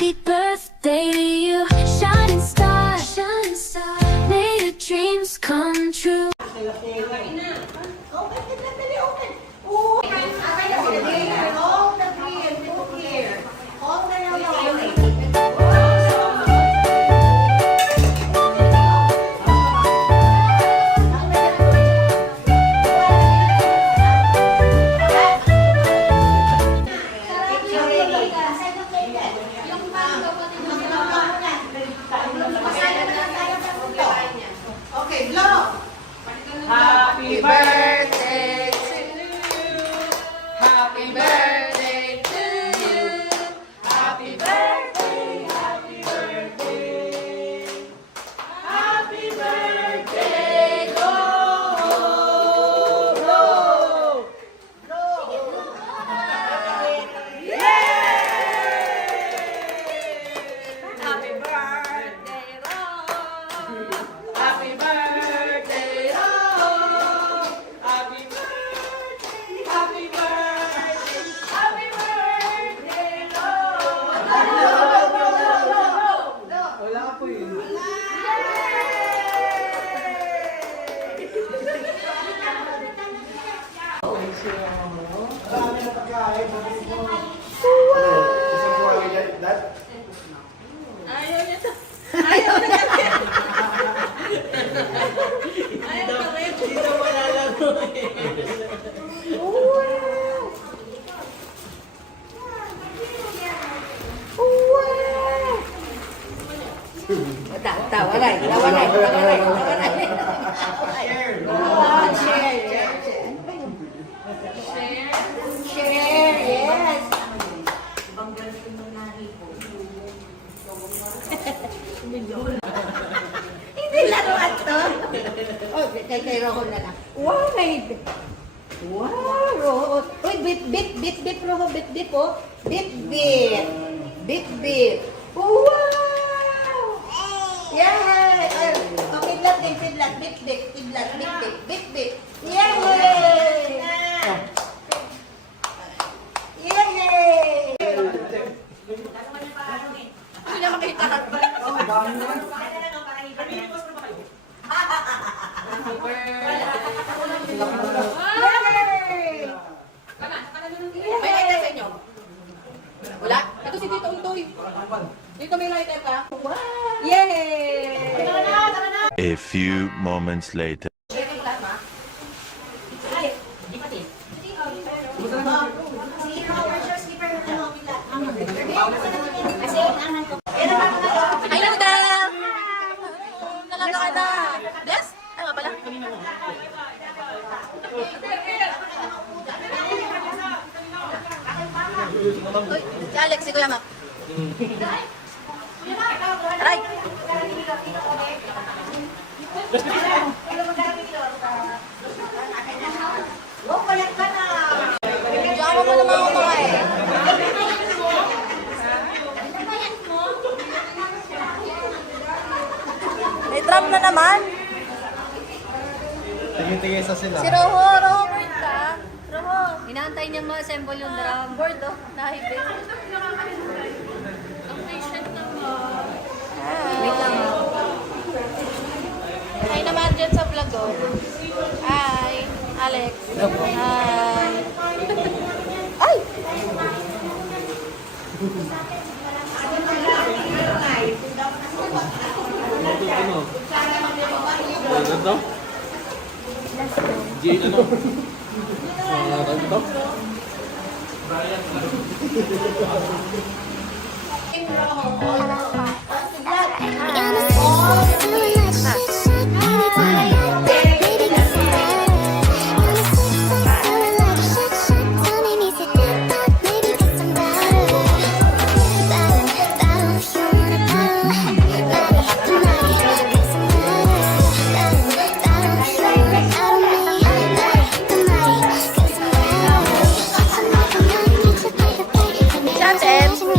Happy birthday to you, shining star, shining star. May your dreams come true. Happy birthday to you. Happy birthday to you. Happy birthday, happy birthday. Happy birthday, go, go, go. Yay! Happy birthday, Ron. Happy birthday, Ron. Happy birthday, happy birthday, happy birthday, Ron. Wala ka po yun. Marami na pagkain. Ayaw niya to. Ayaw na niya. Ayaw na rin. Dito wala lang. Tawa na, tawa na, tawa na, tawa na. Share, yes. Hindi laruan to. Oh, kay Roho na lang. Wow, wow, Roho. Uy, bit, Roho, bit, oh. Bit. Wow! Yay! Oh, kidlat din, kidlat. Bit. Yay! Yay! Hindi na makita. Yay! May lighter sa inyo? Wala? Ito si Tito Untoy. Dito may lighter ka? Yay! A few moments later. Ayun na! Nalala ka na! Yes? Ay nga pala. Uy, si Alex, si Kuya Mac. Aray! Diyan mo naman ako makain. May drum na naman. Tingin-tingin sa sila. Si Roho, board ka. Roho. Inaantay niya ma-assemble yung drum. Board, oh. Nahibig. Ang patient naman. Wait lang. Hi naman dyan sa vlog, oh. Hi, Alex. Hi. Ay! Ano? Ano to? Jane, ano? Ano to? Shout out.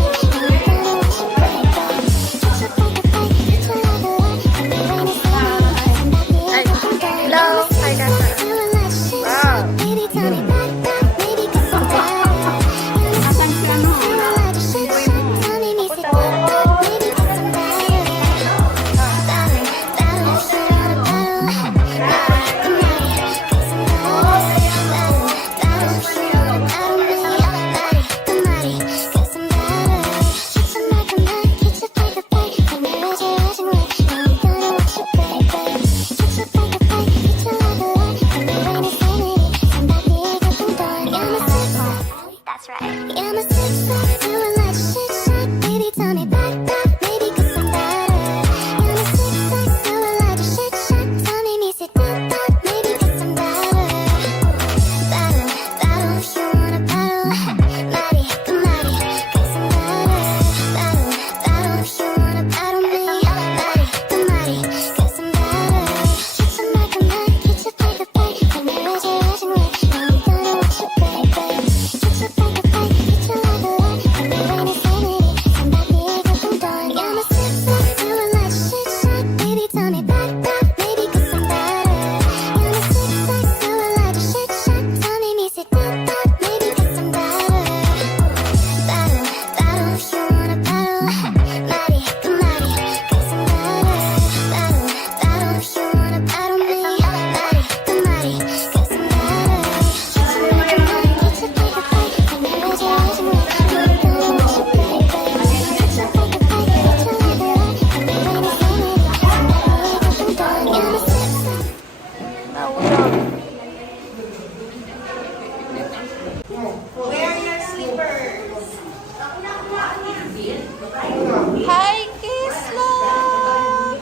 Hi, Kislap!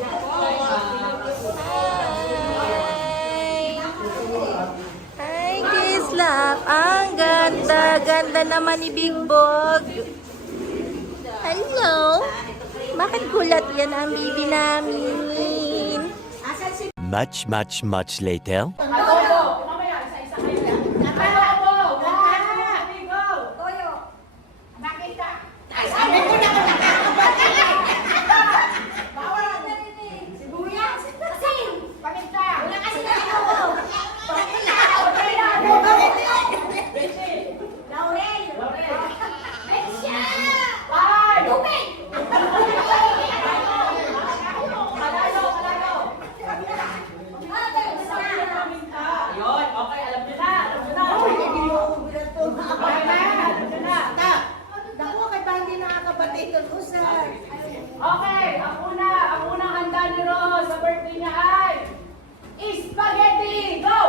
Hi, Kislap! Ang ganda-ganda naman ni Big Bog. Hello! Bakit kulat yan ang bibi namin? Much later. Okay, ang unang handa ni Ro sa birthday niya ay spaghetti! Go!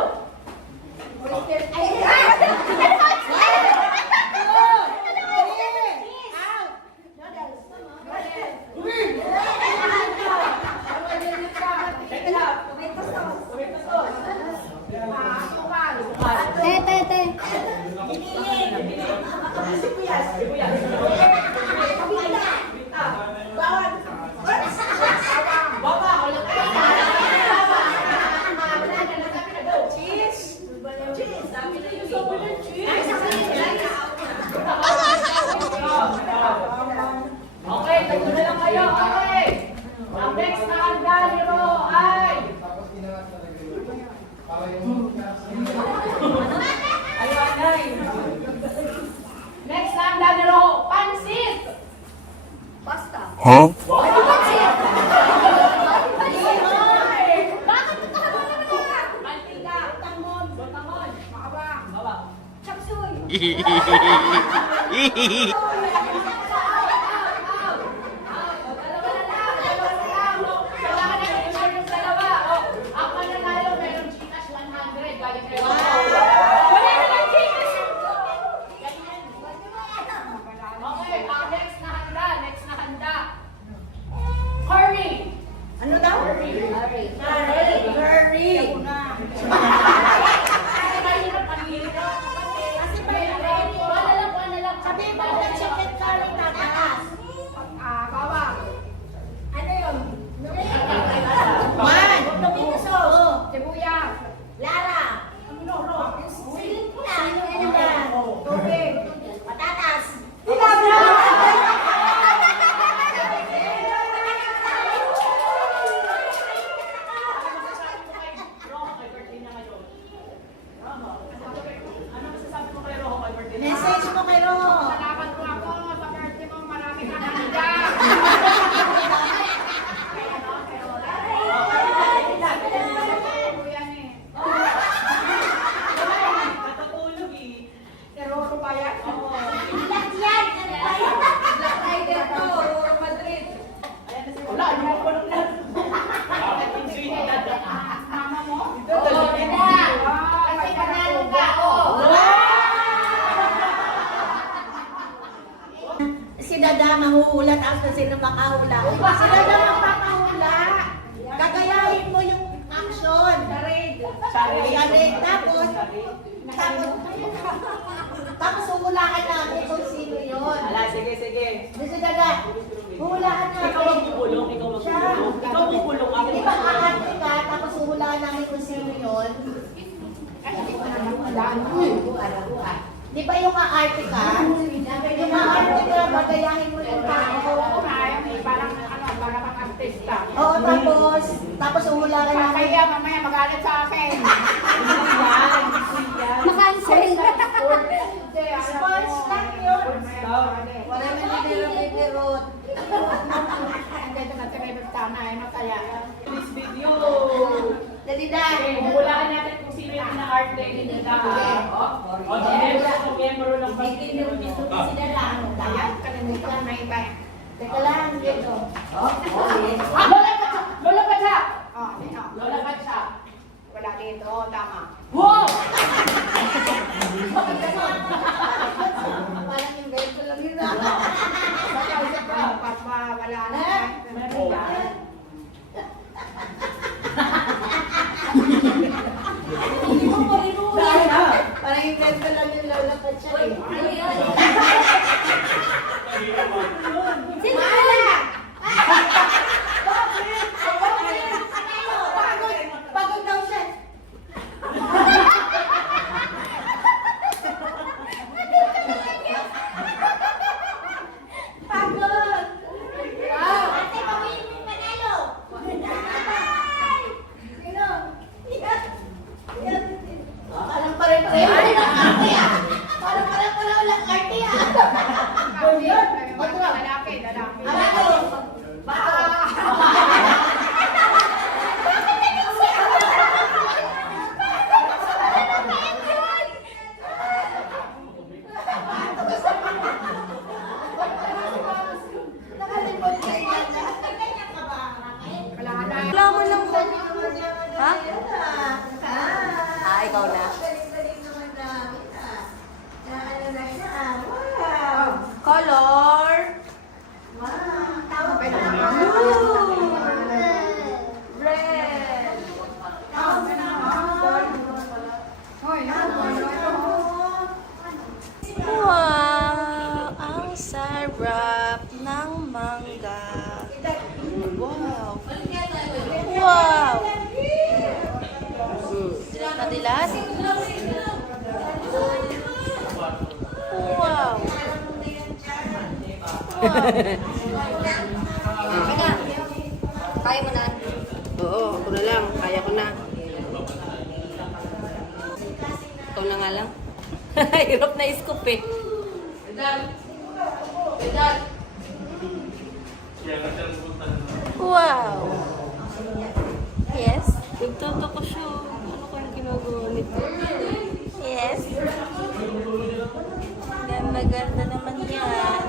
Okay, tatlo na lang kayo. Okay. Ang next na handa ni Ro ay... Aywanay. Next na handa ni Ro, pansit! Pasta. Huh? Mantika. Butangon. Makabang. Chapsuy. Ano daw? Curry. Sabi mo na chicken curry tataas. Ano yun? Man! Sibuyas. Lara! Silip na! Ano yan? Tubig. Patatas! Message mo kay Ro. Salamat po ako sa birthday mo. Marami kang handa. Natutulog eh. Pero ano pa yan? Ilan yan? Black Friday to, Real Madrid. Ayan na si Wala, ano mo pa nung Mama mo? Oo, ganda. Kasi panalo ka, Si Dada mahuhulat after sino makahula. Si Dada magpapahula. Gagayahin mo yung action. Charade. Tapos huhulaan namin kung sino yun. Ala, sige. Si Dada, huhulaan namin. Ikaw magpupulong. Ikaw pupulong ako. Di ba aarte ka, tapos huhulaan namin kung sino yun? Di ba yung aarte ka? Yung aarte ka, magayahin mo yung tao. Parang kang artista. Oo, tapos huhulaan namin. Kaya mamaya magalit sa akin. Makancel. Sports lang yun. Wala na nilirot. Ang ganda na may bagtana. Ano kaya? This video. Dali na. Hulaan natin kung sino yung na-art day ni Dada. O, miyembro ng Nagtiniro dito si Dada. Ayan, kalimutan na iba. Teka lang, dito. Lola Katsa! Lola Katsa. Wala dito, tama. Wow! Parang yung guys ko lang yun. Pangalanan. Meron ba? Hindi mo pa rin mo. Parang yung friend ko lang yung lalapad siya eh. Mala! Pagod daw siya. Pagod! Wow! Ate, pamilin mo yung panalo! Sino? Yan. Parang pare-pareho walang arte ah! Parang pare-pareho walang arte ah! Yun! Patro! Lalaki. Ano? Baka! Nakalimot ka yan. Ganyan ka ba, Raquel? Wala mo lang ba? Ha? Ah, ikaw na. Galing-galing naman namin ah. Ano na siya? Wow! Color. Wow! Tawag ka na. Red. Tawag ka na. Wow! Ang sarap ng mangga. Wow! Wow! Madilas? Wow! Kaya mo na? Oo, ako na lang. Kaya ko na. Ikaw na nga lang. Hirap na scoop eh. Wow! Yes? Nagtata ko siya. Ano kayong ginagawa nito? Yes? Ganda-ganda naman yan.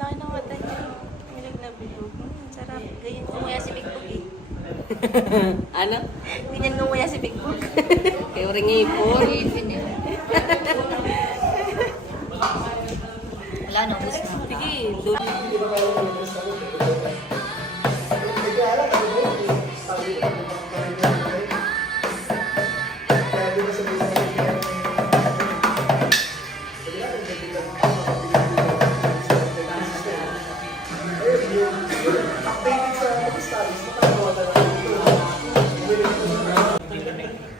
Laki ng mata niya. Milag na bilog. Sarap. Ganyan kumuya si Big Bug eh. Ano? Ganyan kumuya si Big Bug. Kayo rin ngipon. Wala na, ubus na. Sige, doon.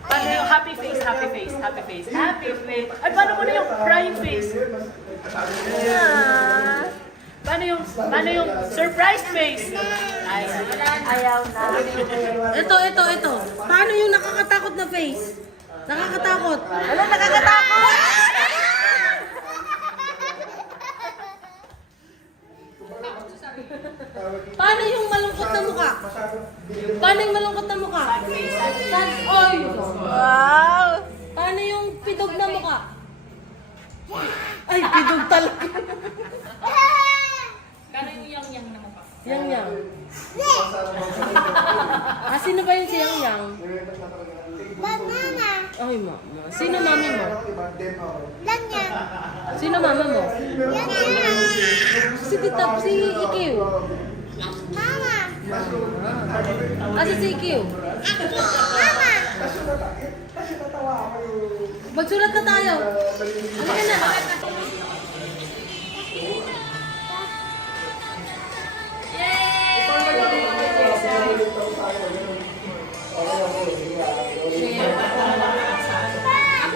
Paano yung happy face? Ay, paano mo na yung crying face? Paano yung surprise face? Ay, Ayaw na. Ito. Paano yung nakakatakot na face? Nakakatakot. Wala, nakakatakot! Paano yung malungkot na mukha? Paano yung malungkot na mukha? Oy! Wow! Paano yung pidog na mukha? Ay, pidog talaga. paano yung yang-yang na mukha? Yang. Sino ba yung si Yang? Banana! Ay, mama. Sino mami mo? Ganyan! Sino mama mo? Ganyan! Si Tita, si Ikiw. Mama! Asa si Ikiw? Mama! Magsulat na tayo. Halika na.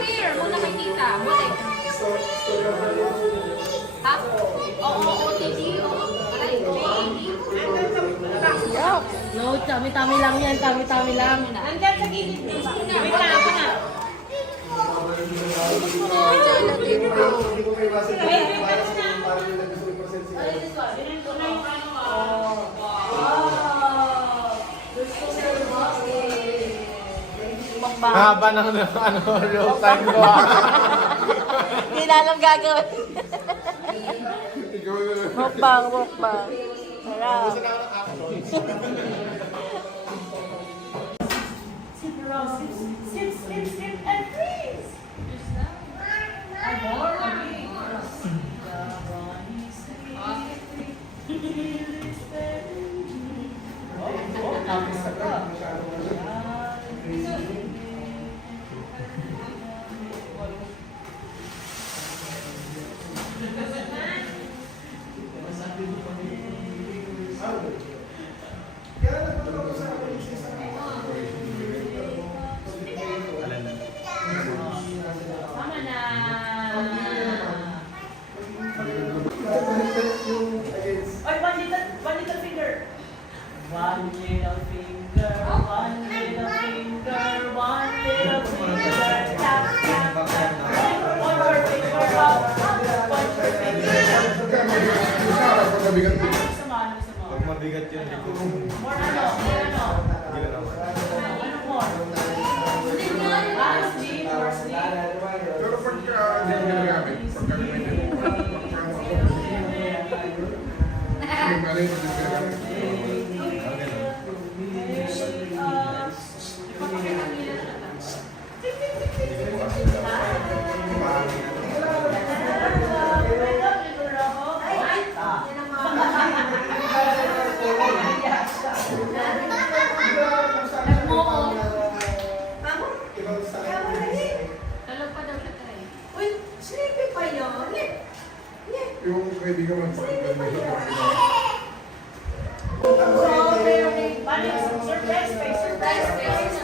Here, muna kay tita. Muna. Ha? Oo, OTD. No, tami-tami lang yan. Tami-tami lang. Nandyan sa gilid. Wait na, ako na. Haba ng real time ko ah. Hindi na alam gagawin. Mukbang. Sarap. And please. mabigat-bigat. Isa mo, ano, isa mo. Pag mabigat yun, hindi ko. More ano, more ano. Hindi ko naman. Ano more? Ah, sleep, more sleep. Pero pagka hindi ko ginagamit, pagka gamitin mo, yung galing ko din ginagamit. Uy, sleepy pa yun. Yung kaibigan mo, Paano yung surprise face? Surprise face.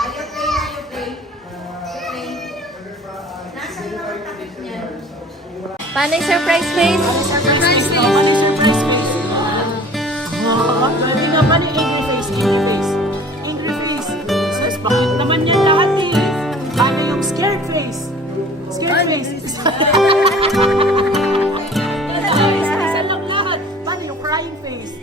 Ayaw play na yung play. Nasaan na ang takip niyan? Paano yung surprise face? Surprise face. Paano yung surprise face? Pwede nga paano yung angry face? Angry face. Angry face. Sus, bakit naman yan lahat eh? Paano yung scared face? Scared face. Isa lang lahat. Paano yung crying face?